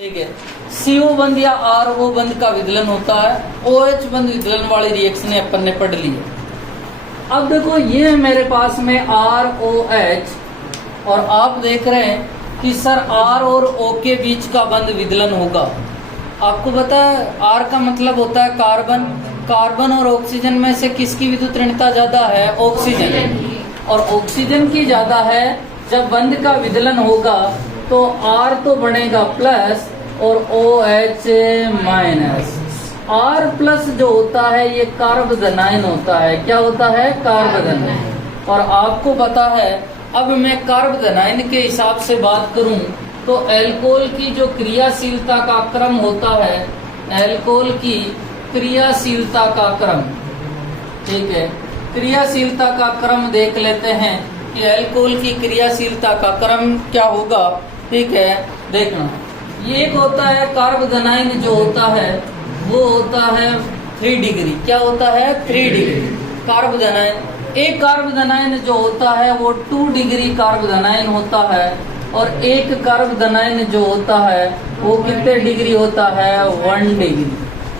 ठीक है। CO बंद या RO बंद का विदलन होता है। OH बंद विदलन वाली रिएक्शन अपन ने पढ़ ली है। अब देखो ये है मेरे पास में ROH और आप देख रहे हैं कि सर R और O के बीच का बंद विदलन होगा। आपको पता है R का मतलब होता है कार्बन। कार्बन और ऑक्सीजन में से किसकी विद्युत ऋणता ज्यादा है? ऑक्सीजन। और ऑक्सीजन की ज्यादा है। जब बंद का विदलन होगा तो R तो बनेगा प्लस और OH माइनस। R प्लस जो होता है ये कार्बोदनाइन होता है। क्या होता है? कार्बोदनाइन। और आपको पता है अब मैं कार्बोदनाइन के हिसाब से बात करूं तो अल्कोहल की जो क्रियाशीलता का क्रम होता है, अल्कोहल की क्रियाशीलता का क्रम, ठीक है, क्रियाशीलता का क्रम देख लेते हैं कि अल्कोहल की क्रियाशीलता का क्रम क्या होगा। ठीक है, देखना ये एक होता है कार्बोदनाइन जो होता है वो होता है 3 डिग्री। क्या होता है? 3 डिग्री कार्बोदनाइन। एक कार्बोदनाइन जो होता है वो 2 डिग्री कार्बोदनाइन होता है और एक कार्बोदनाइन जो होता है वो कितने डिग्री होता है? 1 डिग्री।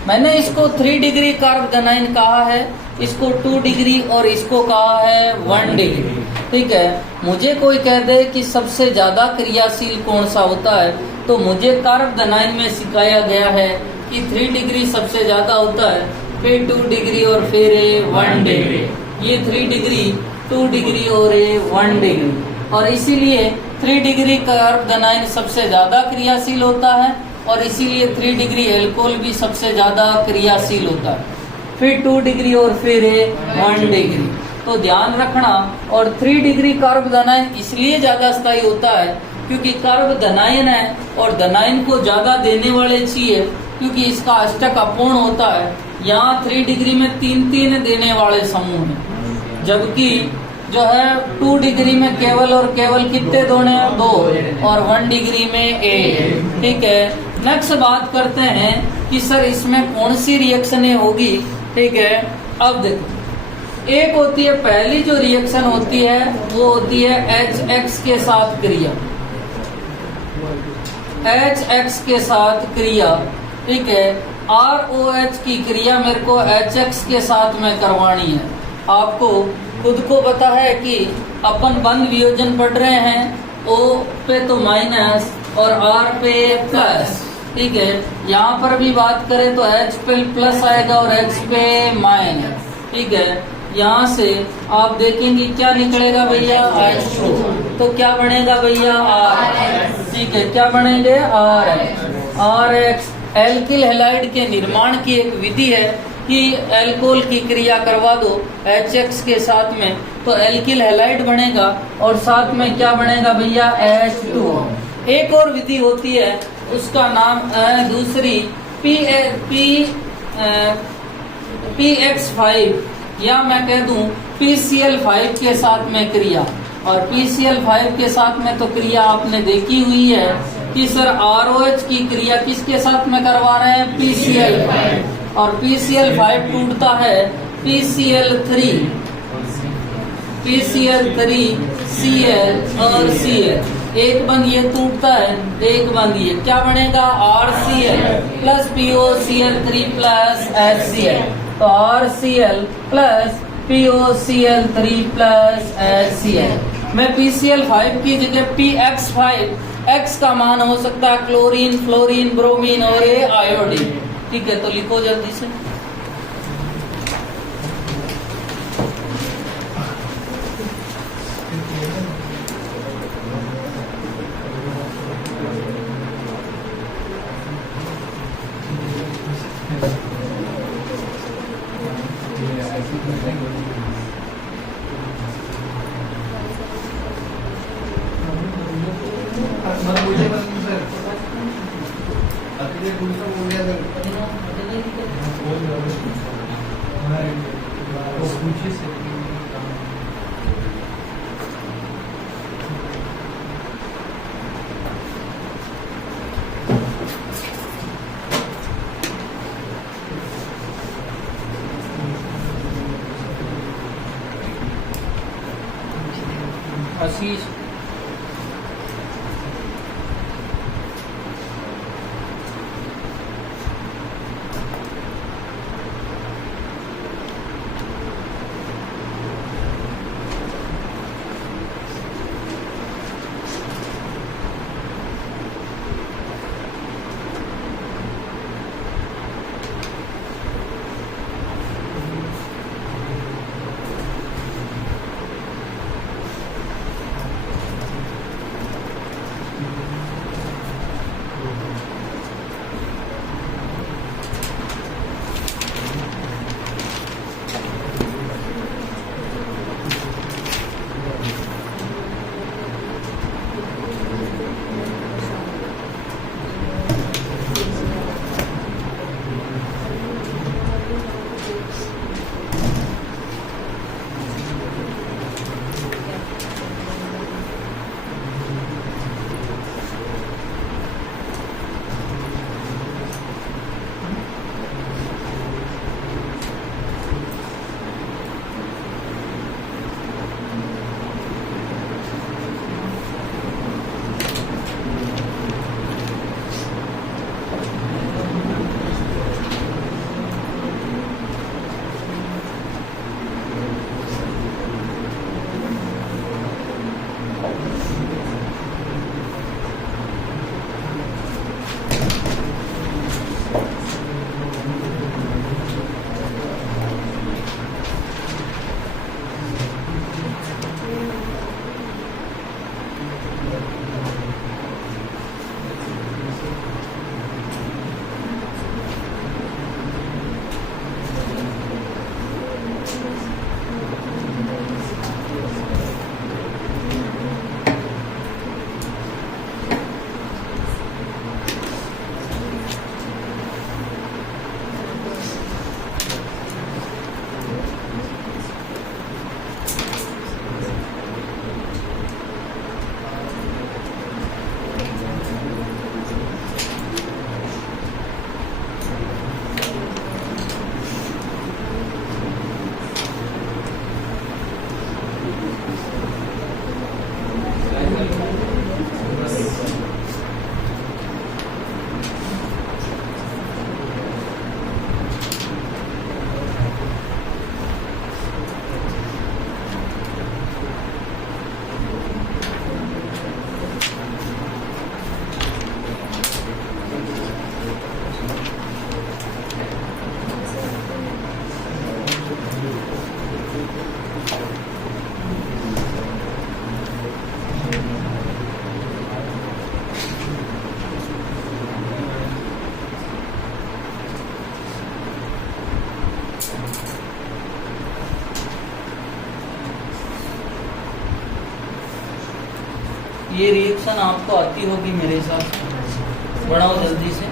मैंने इसको 3 डिग्री कार्बोदनाइन कहा है, इसको 2 डिग्री और इसको कहा है 1 डिग्री। ठीक है, मुझे कोई कह दे कि सबसे ज्यादा क्रियाशील कौन सा होता है तो मुझे कार्बोदनाइन में सिखाया गया है कि 3 डिग्री सबसे ज्यादा होता है, फिर 2 डिग्री और फिर 1 डिग्री। ये 3 डिग्री, 2 डिग्री और 1 डिग्री, और इसीलिए 3 डिग्री कार्बोदनाइन सबसे ज्यादा क्रियाशील होता है और इसीलिए 3 डिग्री अल्कोहल भी सबसे ज्यादा क्रियाशील होता है, फिर 2 डिग्री और फिर 1 डिग्री। तो ध्यान रखना। और 3 डिग्री कार्बोदनाइन इसलिए ज्यादा स्थायी होता है क्योंकि कार्बोदनाइन है और धनाइन को ज्यादा देने वाले चाहिए क्योंकि इसका अष्टक अपूर्ण होता है। यहाँ 3 डिग्री में 3 देने वाले समूह हैं, जबकि जो है 2 डिग्री में केवल और केवल कितने दोने? 2, और 1 डिग्री में 1। ठीक है, नेक्स्ट बात करते हैं कि सर इसमें कौन सी रिएक्शनें होगी। ठीक है, अब देखो एक होती है, पहली जो रिएक्शन होती है वो होती है HX के साथ क्रिया, HX के साथ क्रिया। ठीक है, ROH की क्रिया मेरे को HX के साथ में करवानी है। आपको खुद को पता है कि अपन बंद वियोजन पढ़ रहे हैं, O पे तो माइनस और R पे प्लस। ठीक है, यहाँ पर भी बात करें तो H पे प्लस आएगा और H पे माइनस। ठीक है, यहाँ से आप देखेंगे क्या निकलेगा भैया? H2। तो क्या बनेगा भैया? R। ठीक है, क्या बनेंगे? RX। एल्किल हैलाइड के निर्माण की एक विधि है कि अल्कोहल की क्रिया करवा दो HX के साथ में तो एल्किल हैलाइड बनेगा और साथ में क्या बनेगा भैया? H2। एक और विधि होती है उसका नाम दूसरी PX5 या मैं कह दूं PCl5 के साथ में क्रिया। और PCl5 के साथ में तो क्रिया आपने देखी हुई है कि सर ROH की क्रिया किसके साथ में करवा रहे हैं? PCl5। और PCl5 टूटता है PCl3, Cl और Cl। एक बंद ये टूटता है, एक बंद ये, क्या बनेगा? RCl plus POCl3 plus HCl। तो RCl plus POCl3 plus HCl। मैं PCl5 की जगह PX5, X का मान हो सकता है क्लोरीन, फ्लोरीन, ब्रोमीन और आयोडीन। ठीक है, तो लिखो जल्दी से। आशीष ये रिएक्शन आपको आती होगी मेरे हिसाब से। बढ़ाओ जल्दी से।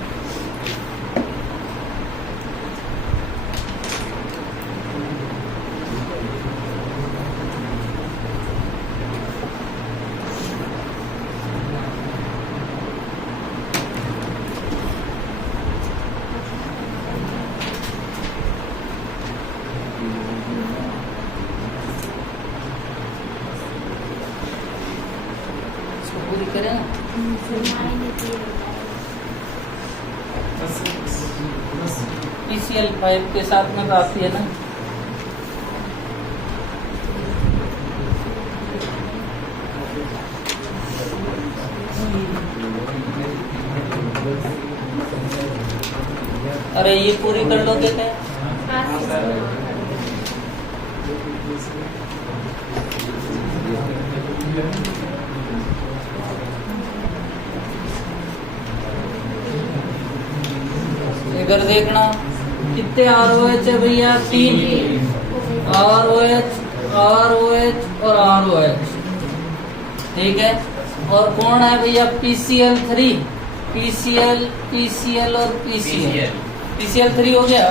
पूरी करें ना। PCl5 के साथ में काफी है ना। अरे ये पूरी कर लोगे क्या? इधर देखना कितने ROH है भैया? 3 ROH, ROH और ROH। ठीक है। और कौन है भैया? PCl3, PCl और PCl3 हो गया।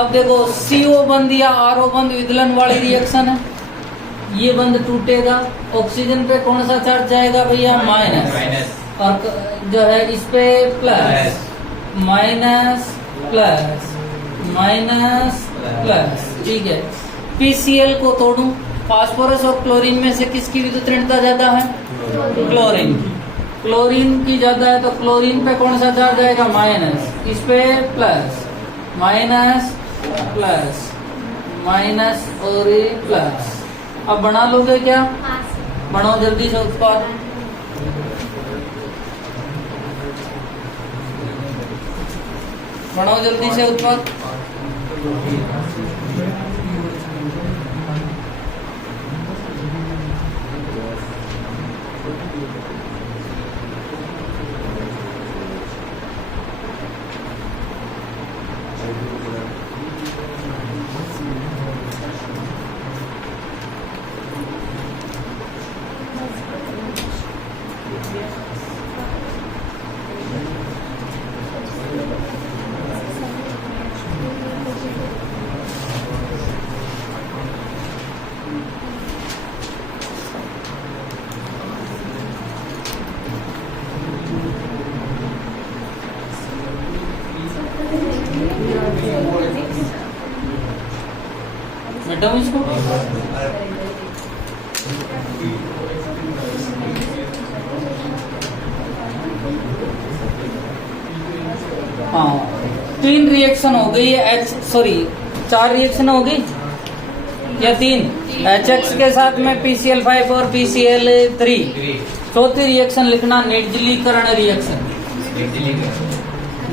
अब देखो CO बंद या RO बंद विदलन वाली रिएक्शन है। ये बंद टूटेगा, ऑक्सीजन पे कौन सा चार्ज जाएगा भैया? माइनस। और जो है इस पे plus, minus plus, minus plus. ठीक है। PCl को तोड़ूं, फास्फोरस और क्लोरीन में से किसकी विद्युत ऋणता ज्यादा है? क्लोरीन। क्लोरीन की ज्यादा है तो क्लोरीन पे कौन सा चार्ज आएगा? माइनस। इस पे प्लस, माइनस प्लस, माइनस और ये प्लस। अब बना लोगे क्या? बनाओ जल्दी से उत्पाद। बनाओ जल्दी से उत्पाद। मिटाऊं इसको? हाँ, 3 रिएक्शन हो गई है। 4 रिएक्शन हो गई या 3? HX के साथ में PCl5 और PCl3। चौथी रिएक्शन लिखना निर्जलीकरण रिएक्शन।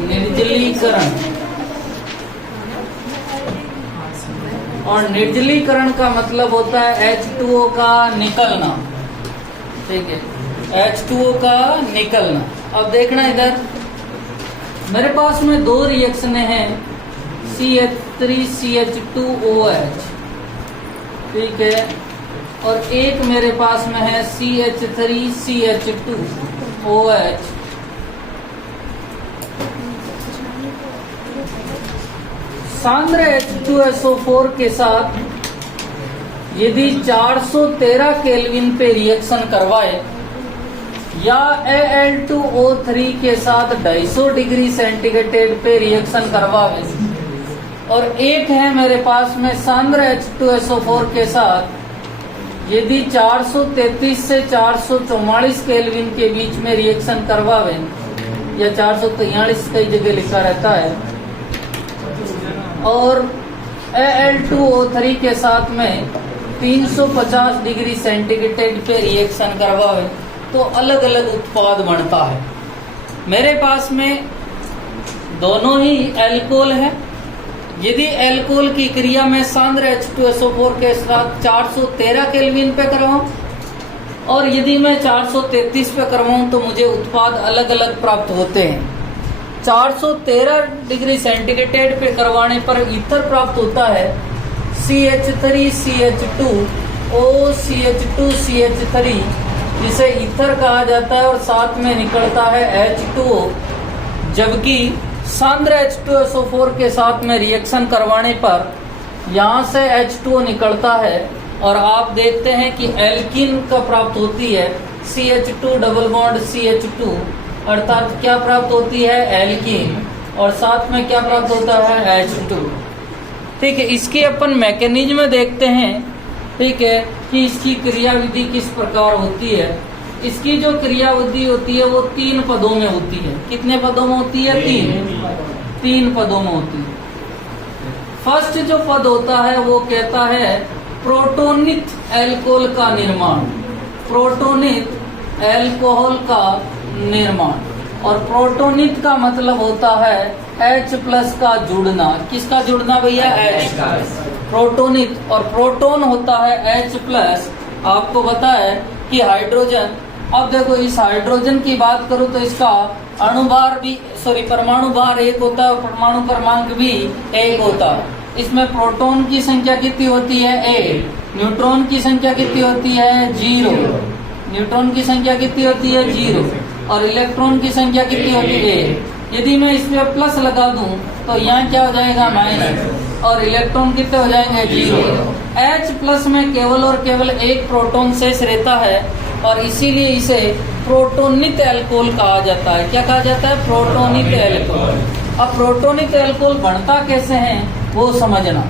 निर्जलीकरण। और निर्जलीकरण का मतलब होता है H2O का निकलना। ठीक है, H2O का निकलना। अब देखना इधर, मेरे पास में 2 रिएक्शनें हैं, CH3CH2OH। ठीक है। और एक मेरे पास में है CH3CH2OH। सांद्र H2SO4 के साथ यदि 413 केल्विन पे रिएक्शन करवाए या Al2O3 के साथ 250 डिग्री सेंटीग्रेड पे रिएक्शन करवावे, और एक है मेरे पास में सांद्र H2SO4 के साथ यदि 433 से 444 केल्विन के बीच में रिएक्शन करवावे, या 443 कई जगह लिखा रहता है, और Al2O3 के साथ में 350 डिग्री सेंटीग्रेड पे रिएक्शन करवावे, तो अलग अलग उत्पाद बनता है। मेरे पास में दोनों ही एल्कोहल है। यदि एल्कोहल की क्रिया में सांद्र H2SO4 के साथ 413 केल्विन पे करवाऊं, और यदि मैं 433 पे करवाऊं, तो मुझे उत्पाद अलग अलग प्राप्त होते हैं। 413 डिग्री सेंटीग्रेड पे करवाने पर ईथर प्राप्त होता है CH3CH2OCH2CH3 जिसे ईथर कहा जाता है और साथ में निकलता है H2O, जबकि सांद्र H2SO4 के साथ में रिएक्शन करवाने पर यहाँ से H2O निकलता है और आप देखते हैं कि एल्कीन का प्राप्त होती है CH2 डबल बॉन्ड CH2, अर्थात क्या प्राप्त होती है एल्कीन, और साथ में क्या प्राप्त होता है H2। ठीक है, इसकी अपन मैकेनिज्म देखते हैं। ठीक है, कि इसकी क्रियाविधि किस प्रकार होती है। इसकी जो क्रियाविधि होती है वो 3 पदों में होती है। कितने पदों में होती है? 3 पदों में होती है। फर्स्ट जो पद होता है वो कहता है प्रोटोनित एल्कोहल का निर्माण, प्रोटोनित एल्कोहल का निर्माण। और प्रोटोनित का मतलब होता है H प्लस का जुड़ना। किसका जुड़ना भैया? H का। प्रोटोनित, और प्रोटोन होता है H प्लस। आपको पता है कि हाइड्रोजन, अब देखो इस हाइड्रोजन की बात करूं तो इसका अणुभार भी परमाणु भार 1 होता है और परमाणु क्रमांक भी 1 होता है। इसमें प्रोटॉन की संख्या कितनी होती है? 1। न्यूट्रॉन की संख्या कितनी होती है? 0। न्यूट्रॉन की संख्या कितनी होती है? 0। और इलेक्ट्रॉन की संख्या कितनी होती है? 1। यदि मैं इसमें प्लस लगा दूं तो यहाँ क्या हो जाएगा? माइनस। और इलेक्ट्रॉन कितने हो जाएंगे? 0। H प्लस में केवल और केवल 1 प्रोटॉन शेष रहता है और इसीलिए इसे प्रोटोनित एल्कोहल कहा जाता है। क्या कहा जाता है? प्रोटोनित एल्कोहल। अब प्रोटोनित एल्कोहल बनता कैसे है वो समझना।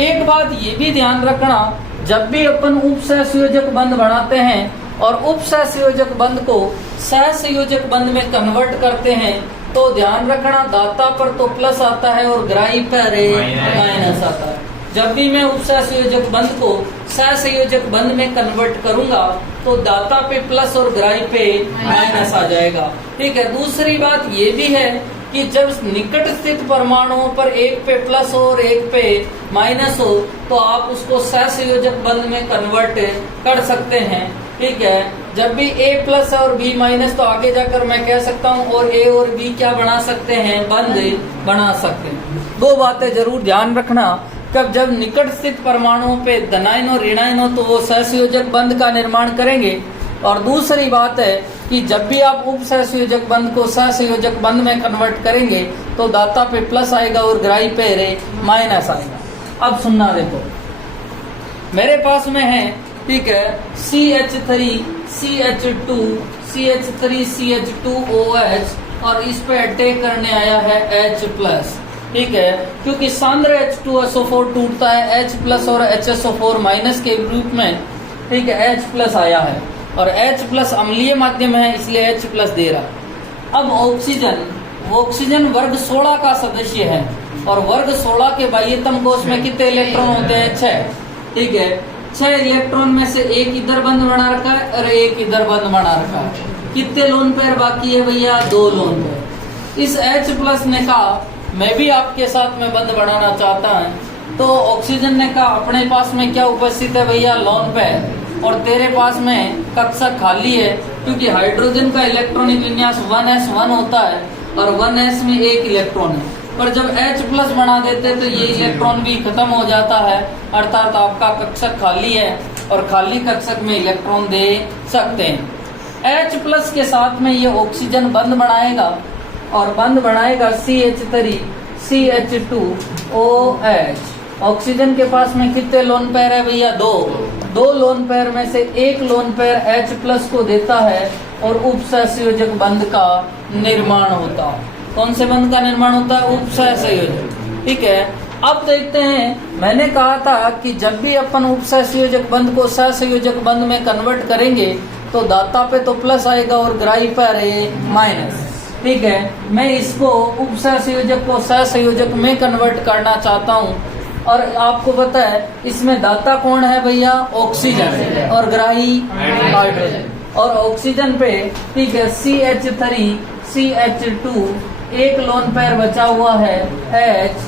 एक बात ये भी ध्यान रखना, जब भी अपन उपसहसंयोजक बंध बनाते हैं और उपसहसंयोजक बंध को सहसंयोजक बंध में कन्वर्ट करते हैं तो ध्यान रखना दाता पर तो प्लस आता है और ग्राही पर माइनस आता है। जब भी मैं उपसहसंयोजक बंध को सहसंयोजक बंध में कन्वर्ट करूंगा तो दाता पे प्लस और ग्राही पे माइनस आ जाएगा। ठीक है, दूसरी बात ये भी है कि जब निकट स्थित परमाणुओं पर एक पे प्लस हो और एक पे माइनस हो तो आप उसको सहसंयोजक बंध में कन्वर्ट कर सकते हैं। ठीक है, जब भी A प्लस और B माइनस तो आगे जाकर मैं कह सकता हूँ और A और B क्या बना सकते हैं? बंध बना सकते हैं। 2 बातें जरूर ध्यान रखना, कब जब निकट स्थित परमाणुओं पे धनायन और ऋणायन हो तो वो सहसंयोजक बंध का निर्माण करेंगे। और दूसरी बात है कि जब भी आप उपसहसंयोजक बंध को सहसंयोजक बंध में कन्वर्ट करेंगे तो दाता पे प्लस आएगा और ग्राही पे माइनस आएगा। अब सुनना देखो, मेरे पास में है, ठीक है, CH3 CH2 CH3 CH2OH और इस पे अटैक करने आया है H प्लस। ठीक है, क्योंकि सांद्र H2SO4 टूटता है H प्लस और HSO4 माइनस के रूप में। ठीक है, H प्लस आया है और H प्लस अम्लीय माध्यम है इसलिए H प्लस दे रहा है। अब ऑक्सीजन वर्ग 16 का सदस्य है और वर्ग 16 के बाह्यतम कोश में कितने इलेक्ट्रॉन होते हैं? 6। ठीक है, 6 इलेक्ट्रॉन में से एक इधर बंद बना रखा है और एक इधर बंद बना रखा है। कितने लोन पेयर बाकी है भैया? 2 लोन पेयर। इस H प्लस ने कहा मैं भी आपके साथ में बंद बनाना चाहता हूं, तो ऑक्सीजन ने कहा अपने पास में क्या उपस्थित है भैया? Lone pair. और तेरे पास में कक्षा खाली है क्योंकि हाइड्रोजन का इलेक्ट्रॉनिक विन्यास 1s1 होता है और 1s में 1 इलेक्ट्रॉन है। पर जब H प्लस बना देते तो ये इलेक्ट्रॉन भी खत्म हो जाता है, अर्थात आपका कक्षक खाली है और खाली कक्षक में इलेक्ट्रॉन दे सकते हैं। H प्लस के साथ में ये ऑक्सीजन बंद बनाएगा और बंद बनाएगा CH3 CH2OH। ऑक्सीजन के पास में कितने लोन पेयर है भैया? 2 लोन पेयर में से एक लोन पेयर H प्लस को देता है और उपसहसंयोजक बंध का निर्माण होता है। कौन से बंध का निर्माण होता है? उपसहसंयोजक। ठीक है, अब देखते हैं, मैंने कहा था कि जब भी अपन उपसहसंयोजक बंध को सहसंयोजक बंध में कन्वर्ट करेंगे तो दाता पे तो प्लस आएगा और ग्राही पर माइनस। ठीक है, मैं इसको उपसहसंयोजक को सहसंयोजक में कन्वर्ट करना चाहता हूँ और आपको पता है इसमें दाता कौन है भैया? ऑक्सीजन और ग्राही हाइड्रोजन। और ऑक्सीजन पे ठीक है CH3 CH2 एक लोन पेयर बचा हुआ है H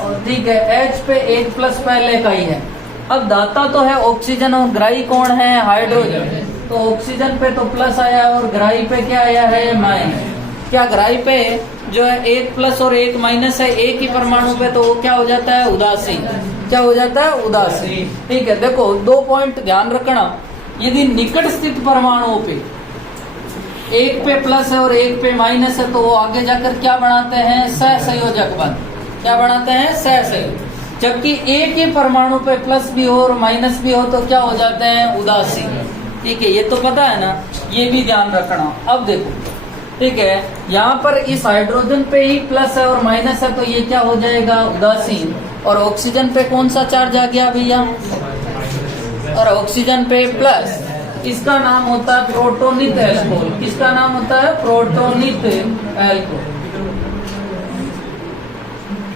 और ठीक है H पे 1 प्लस पहले का ही है। अब दाता तो है ऑक्सीजन और ग्राही कौन है? हाइड्रोजन। तो ऑक्सीजन पे तो प्लस आया और ग्राही पे क्या आया है? माइनस। क्या ग्राही पे जो है 1 प्लस और 1 माइनस है एक ही परमाणु पे, तो वो क्या हो जाता है? उदासीन। क्या हो जाता है? उदासीन। ठीक है, देखो 2 पॉइंट ध्यान रखना। यदि निकट स्थित परमाणुओं पे एक पे प्लस है और एक पे माइनस है तो वो आगे जाकर क्या बनाते हैं, सहसंयोजक बंध। क्या बनाते हैं, सहसंयोजक। जबकि एक ही परमाणु पे प्लस भी हो और माइनस भी हो तो क्या हो जाते हैं, उदासीन। ठीक है, ये तो पता है ना, ये भी ध्यान रखना। अब देखो, ठीक है, यहाँ पर इस हाइड्रोजन पे ही प्लस है और माइनस है तो ये क्या हो जाएगा, उदासीन। और ऑक्सीजन पे कौन सा चार्ज आ गया भैया, और ऑक्सीजन पे प्लस, इसका नाम होता है प्रोटोनित एल्कोहल। किसका नाम होता है, प्रोटोनित एल्कोहल।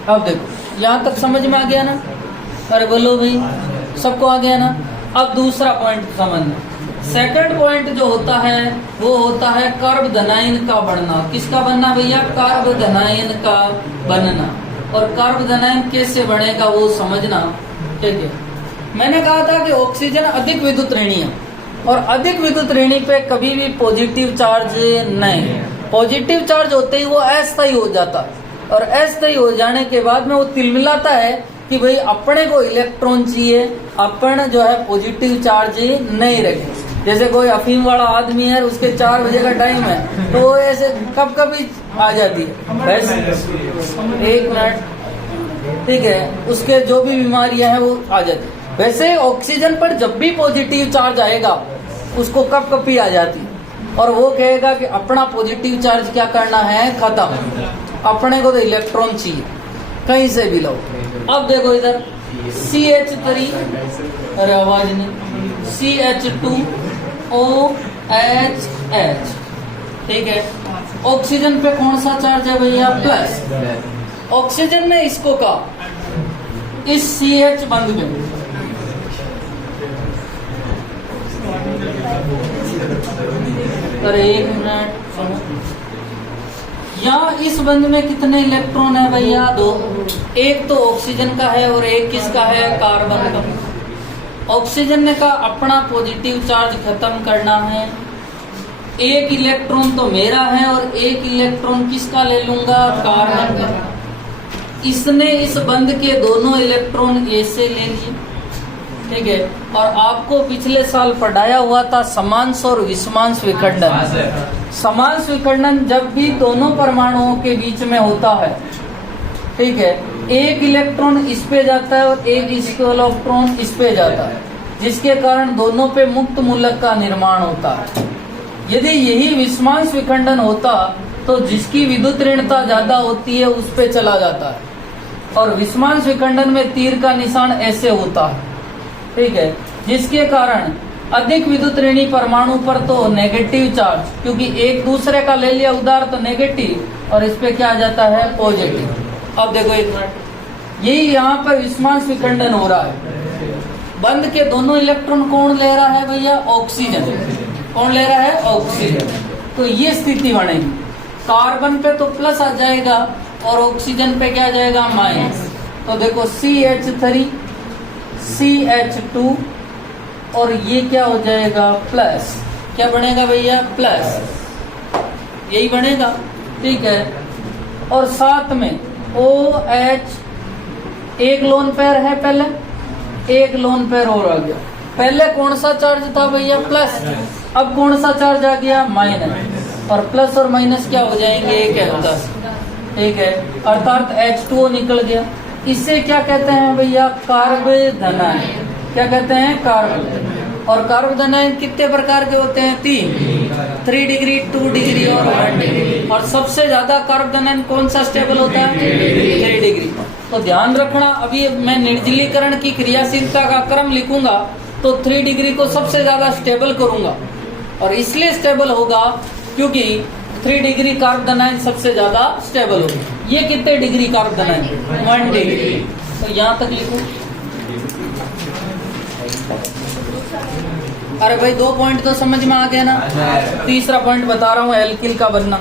अब देखो यहाँ तक समझ में आ गया ना, अरे बोलो भाई, सबको आ गया ना। अब दूसरा पॉइंट समझना। सेकंड पॉइंट जो होता है वो होता है कार्बोधनाइन का बनना। किसका बनना भैया, कार्बोधनाइन का बनना। और कार्बोधनाइन कैसे बनेगा वो समझना। ठीक है, मैंने कहा था कि ऑक्सीजन अधिक विद्युत ऋणी है और अधिक विद्युत ऋणी पे कभी भी पॉजिटिव चार्ज नहीं। पॉजिटिव चार्ज होते ही वो अस्थायी हो जाता है और अस्थायी हो जाने के बाद में वो तिलमिलाता है कि भाई अपने को इलेक्ट्रॉन चाहिए, अपन जो है पॉजिटिव चार्ज नहीं रखे। जैसे कोई अफीम वाला आदमी है, उसके 4 बजे का टाइम है तो ऐसे कब कभी आ जाती है, बस 1 मिनट, ठीक है, उसके जो भी बीमारियां हैं वो आ जाती है। वैसे ऑक्सीजन पर जब भी पॉजिटिव चार्ज आएगा उसको कब कभी आ जाती है और वो कहेगा कि अपना पॉजिटिव चार्ज क्या करना है, खत्म, अपने को तो इलेक्ट्रॉन चाहिए कहीं से भी लो। अब देखो इधर CH3, अरे आवाज नहीं, CH2OH, ठीक है। ऑक्सीजन पे कौन सा चार्ज है भैया, प्लस। ऑक्सीजन ने इसको कहा इस CH बंध में, अरे 1 मिनट, यहाँ इस बंध में कितने इलेक्ट्रॉन है भैया, 2। एक तो ऑक्सीजन का है और एक किसका है, कार्बन का। ऑक्सीजन ने कहा अपना पॉजिटिव चार्ज खत्म करना है, एक इलेक्ट्रॉन तो मेरा है और एक इलेक्ट्रॉन किसका ले लूंगा, कार्बन का। इसने इस बंध के दोनों इलेक्ट्रॉन ऐसे ले लिए, ठीक है। और आपको पिछले साल पढ़ाया हुआ था समांश और विषमांश विखंडन। समांश विखंडन जब भी दोनों परमाणुओं के बीच में होता है, ठीक है, एक इलेक्ट्रॉन इस पे जाता है और एक इलेक्ट्रॉन इस पे जाता है, जिसके कारण दोनों पे मुक्त मूलक का निर्माण होता है। यदि यही विषमांश विखंडन होता तो जिसकी विद्युत ऋणता ज्यादा होती है उस पे चला जाता है, और विषमांश विखंडन में तीर का निशान ऐसे होता है, ठीक है, जिसके कारण अधिक विद्युत ऋणी परमाणु पर तो नेगेटिव चार्ज, क्योंकि एक दूसरे का ले लिया उधार तो नेगेटिव, और इस पे क्या आ जाता है, पॉजिटिव। अब देखो 1 मिनट, यही यहाँ पर विषमांश विखंडन हो रहा है। बंध के दोनों इलेक्ट्रॉन कौन ले रहा है भैया, ऑक्सीजन। कौन ले रहा है, ऑक्सीजन। तो ये स्थिति बनेगी, कार्बन पे तो प्लस आ जाएगा और ऑक्सीजन पे क्या आ जाएगा, माइनस। तो देखो CH3 CH2 और ये क्या हो जाएगा, प्लस। क्या बनेगा भैया, प्लस, यही बनेगा, ठीक है। और साथ में OH, एक लोन पेयर है, पहले एक लोन पेयर और आ गया। पहले कौन सा चार्ज था भैया, प्लस, अब कौन सा चार्ज आ गया, माइनस। और प्लस और माइनस क्या हो जाएंगे, 1 ठीक है, अर्थात H2O निकल गया। इससे क्या कहते हैं भैया, कार्बोधनाइन। क्या कहते हैं, कार्बोधनाइन। और कार्बोधनाइन कितने प्रकार के होते हैं, 3 डिग्री, 2 डिग्री और 1 डिग्री। और सबसे ज्यादा कार्बोधनाइन कौन सा स्टेबल होता है, 3 डिग्री। तो ध्यान रखना, अभी मैं निर्जलीकरण की क्रियाशीलता का क्रम लिखूंगा तो 3 डिग्री को सबसे ज्यादा स्टेबल करूंगा, और इसलिए स्टेबल होगा क्योंकि 3 डिग्री कार्बोधनाइन सबसे ज्यादा स्टेबल होगी। ये कितने डिग्री कार्बोधनाइन, 1 डिग्री। तो यहाँ तक लिखो। अरे भाई 2 पॉइंट तो समझ में आ गया ना। तीसरा पॉइंट बता रहा हूँ, एल्किल का बनना।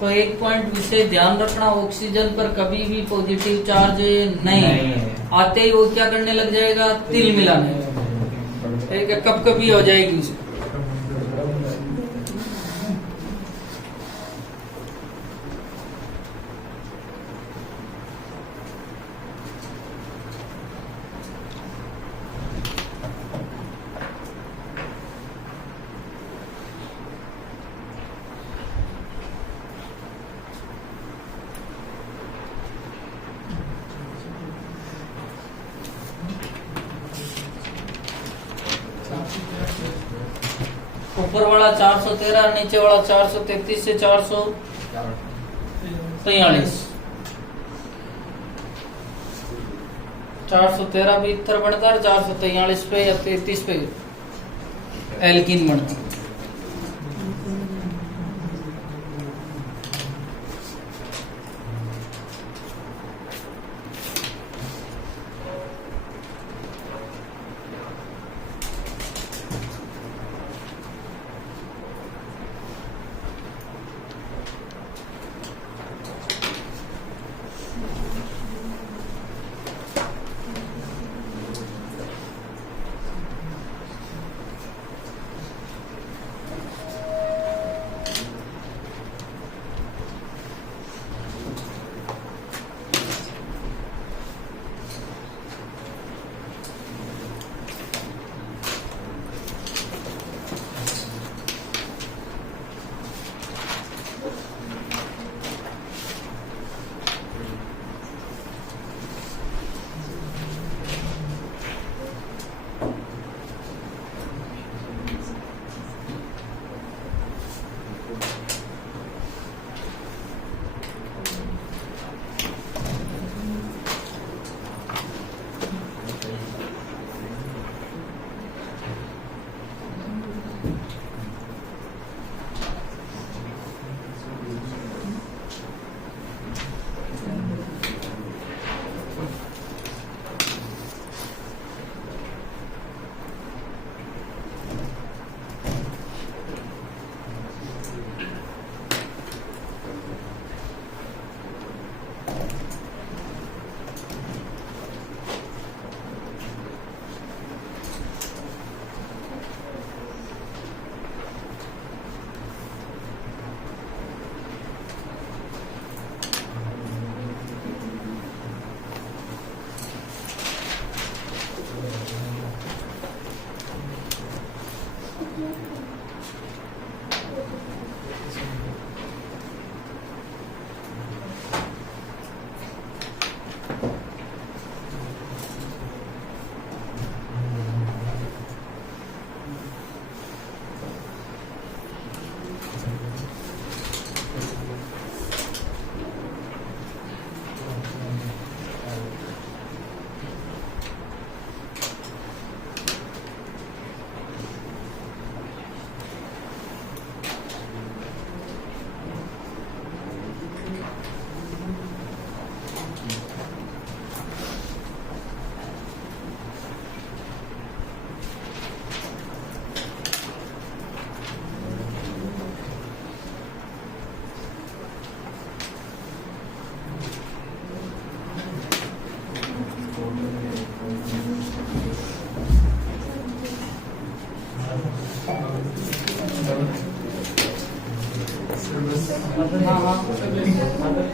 तो एक पॉइंट विशेष ध्यान रखना, ऑक्सीजन पर कभी भी पॉजिटिव चार्ज नहीं है। आते ही वो क्या करने लग जाएगा, तिल मिलाने, ठीक है, कब कभी हो जाएगी उसको। ऊपर वाला 413, नीचे वाला 433 से 443। 413 भी इथर बनता है, 443 पे या 33 पे एल्कीन बनता है।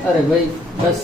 अरे भाई बस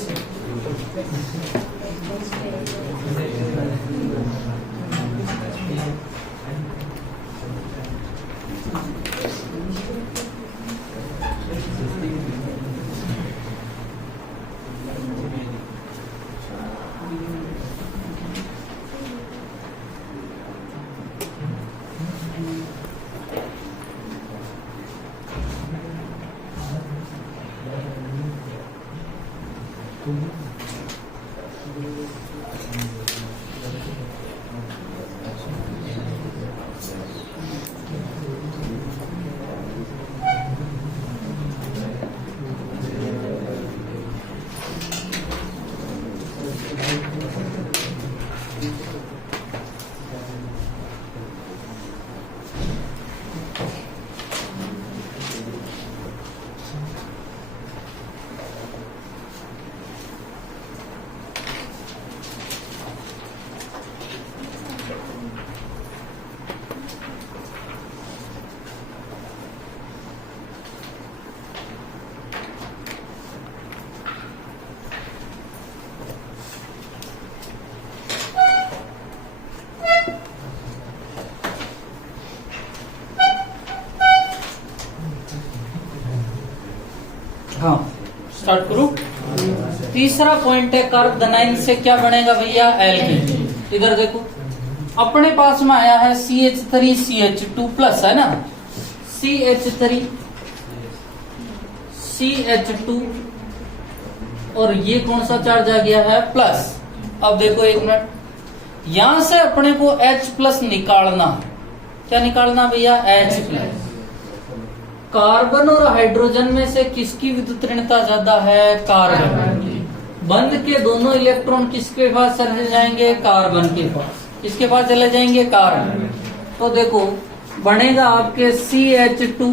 स्टार्ट करूं। तीसरा पॉइंट है कार्बोनाइन से क्या बनेगा भैया, एल्कीन। इधर देखो अपने पास में आया है CH3 CH2 प्लस है ना, CH3 CH2 और ये कौन सा चार्ज आ गया है, प्लस। अब देखो एक मिनट, यहां से अपने को H प्लस निकालना, क्या निकालना भैया, H प्लस। कार्बन और हाइड्रोजन में से किसकी विद्युत ऋणता ज्यादा है, कार्बन की। बंध के दोनों इलेक्ट्रॉन किसके पास चले जाएंगे, कार्बन के पास। किसके पास चले जाएंगे, कार्बन। तो देखो बनेगा आपके CH2,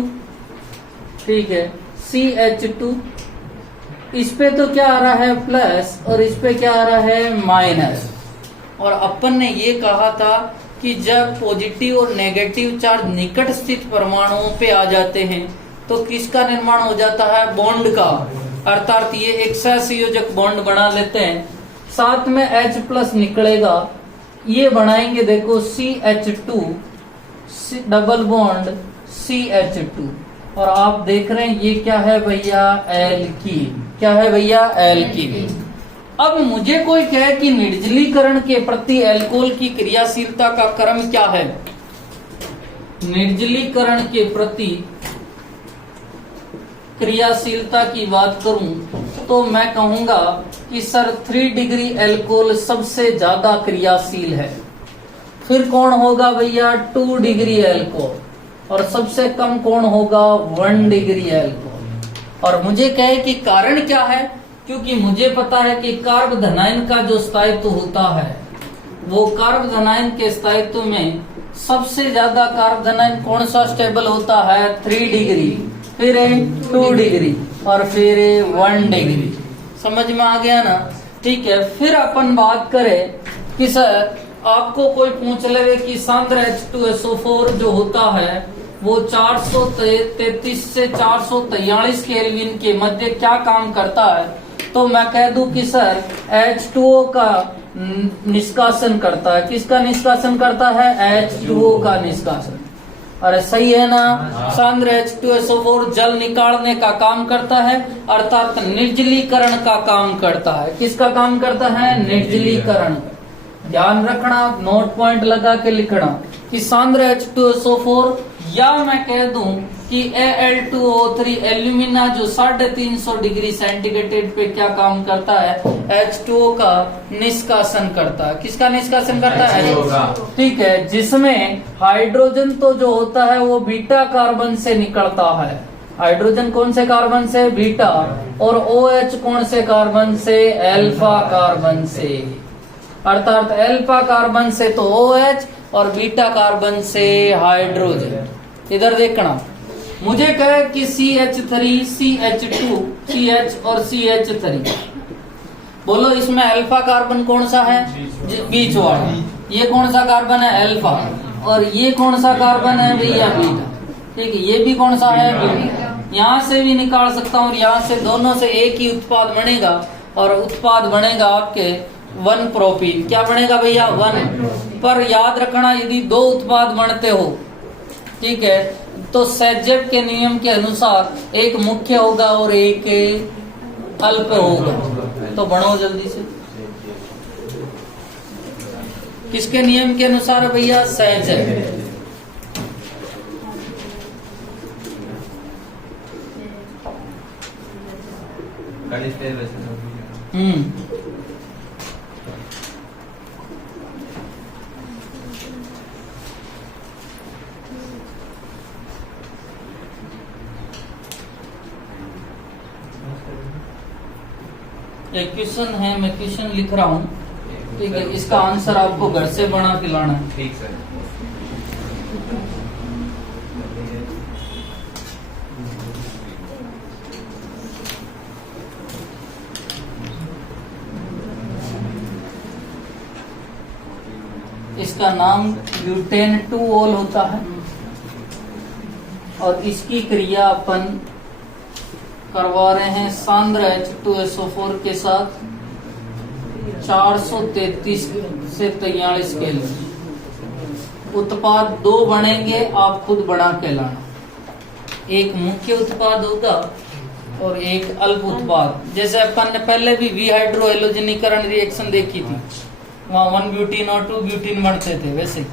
ठीक है, CH2। इस पे तो क्या आ रहा है, प्लस, और इस पे क्या आ रहा है, माइनस। और अपन ने ये कहा था कि जब पॉजिटिव और नेगेटिव चार्ज निकट स्थित परमाणुओं पे आ जाते हैं तो किसका निर्माण हो जाता है, बॉन्ड का। अर्थात ये एक सहसंयोजक बॉन्ड बना लेते हैं, साथ में H प्लस निकलेगा, ये बनाएंगे देखो CH2 डबल बॉन्ड CH2। और आप देख रहे हैं ये क्या है भैया, एल्कीन। क्या है भैया, एल्कीन। अब मुझे कोई कहे कि निर्जलीकरण के प्रति एल्कोहल की क्रियाशीलता का क्रम क्या है। निर्जलीकरण के प्रति क्रियाशीलता की बात करूं तो मैं कहूंगा कि सर 3 डिग्री एल्कोहल सबसे ज्यादा क्रियाशील है। फिर कौन होगा भैया, 2 डिग्री एल्कोहल। और सबसे कम कौन होगा, 1 डिग्री एल्कोहल। और मुझे कहे कि कारण क्या है, क्योंकि मुझे पता है कि कार्बोधनाइन का जो स्थायित्व होता है वो कार्बोधनाइन के स्थायित्व में सबसे ज्यादा कार्बोधनाइन कौन सा स्टेबल होता है, 3 डिग्री, फिर 2 डिग्री और फिर 1 डिग्री। समझ में आ गया ना, ठीक है। फिर अपन बात करें कि सर आपको कोई पूछ ले कि सांद्र H2SO4 जो होता है वो 433 से 443 केल्विन के मध्य क्या काम करता है, तो मैं कह दूं कि सर H2O का निष्कासन करता है। किसका निष्कासन करता है, H2O का निष्कासन। अरे सही है ना, सांद्र H2SO4 जल निकालने का काम करता है, अर्थात निर्जलीकरण का काम करता है। किसका काम करता है, निर्जलीकरण। ध्यान रखना, नोट पॉइंट लगा के लिखना कि सांद्र H2SO4, या मैं कह दूं कि Al2O3 एल्यूमिना जो 350 डिग्री सेंटीग्रेड पे क्या काम करता है, H2O का निष्कासन करता है। किसका निष्कासन करता है, ठीक है। जिसमें हाइड्रोजन तो जो होता है वो बीटा कार्बन से निकलता है। हाइड्रोजन कौन से कार्बन से, बीटा। और OH कौन से कार्बन से, अल्फा कार्बन से। अर्थात अल्फा कार्बन से तो OH और बीटा कार्बन से हाइड्रोजन। इधर देखना, मुझे कहे कि CH3 CH2 CH और CH3, बोलो इसमें अल्फा कार्बन कौन सा है, बीच वाला। ये कौन सा कार्बन है, अल्फा। और ये कौन सा कार्बन है भैया, बीटा। ठीक है, ये भी कौन सा है, बीटा। यहाँ से भी निकाल सकता हूँ, यहाँ से, दोनों से एक ही उत्पाद बनेगा और उत्पाद बनेगा आपके 1 प्रोपीन। क्या बनेगा भैया, 1। पर याद रखना, यदि 2 उत्पाद बनते हो, ठीक है, तो सेजेट के नियम के अनुसार एक मुख्य होगा और एक अल्प होगा। तो बढ़ो जल्दी से, किसके नियम के अनुसार भैया, सेजेट। एक क्वेश्चन है, मैं क्वेश्चन लिख रहा हूँ, ठीक है। इसका आंसर आपको घर से बना के लाना है, ठीक सर। इसका नाम ब्यूटेन 2-ओल होता है और इसकी क्रिया अपन करवा रहे हैं सांद्र H2SO4 के साथ 433 से 43 के लिए। उत्पाद 2 बनेंगे, आप खुद बना के लाना। एक मुख्य उत्पाद होगा और एक अल्प उत्पाद। जैसे अपन ने पहले भी विहाइड्रो हेलोजनीकरण रिएक्शन देखी थी, वहां 1 ब्यूटीन और 2 ब्यूटीन बनते थे, वैसे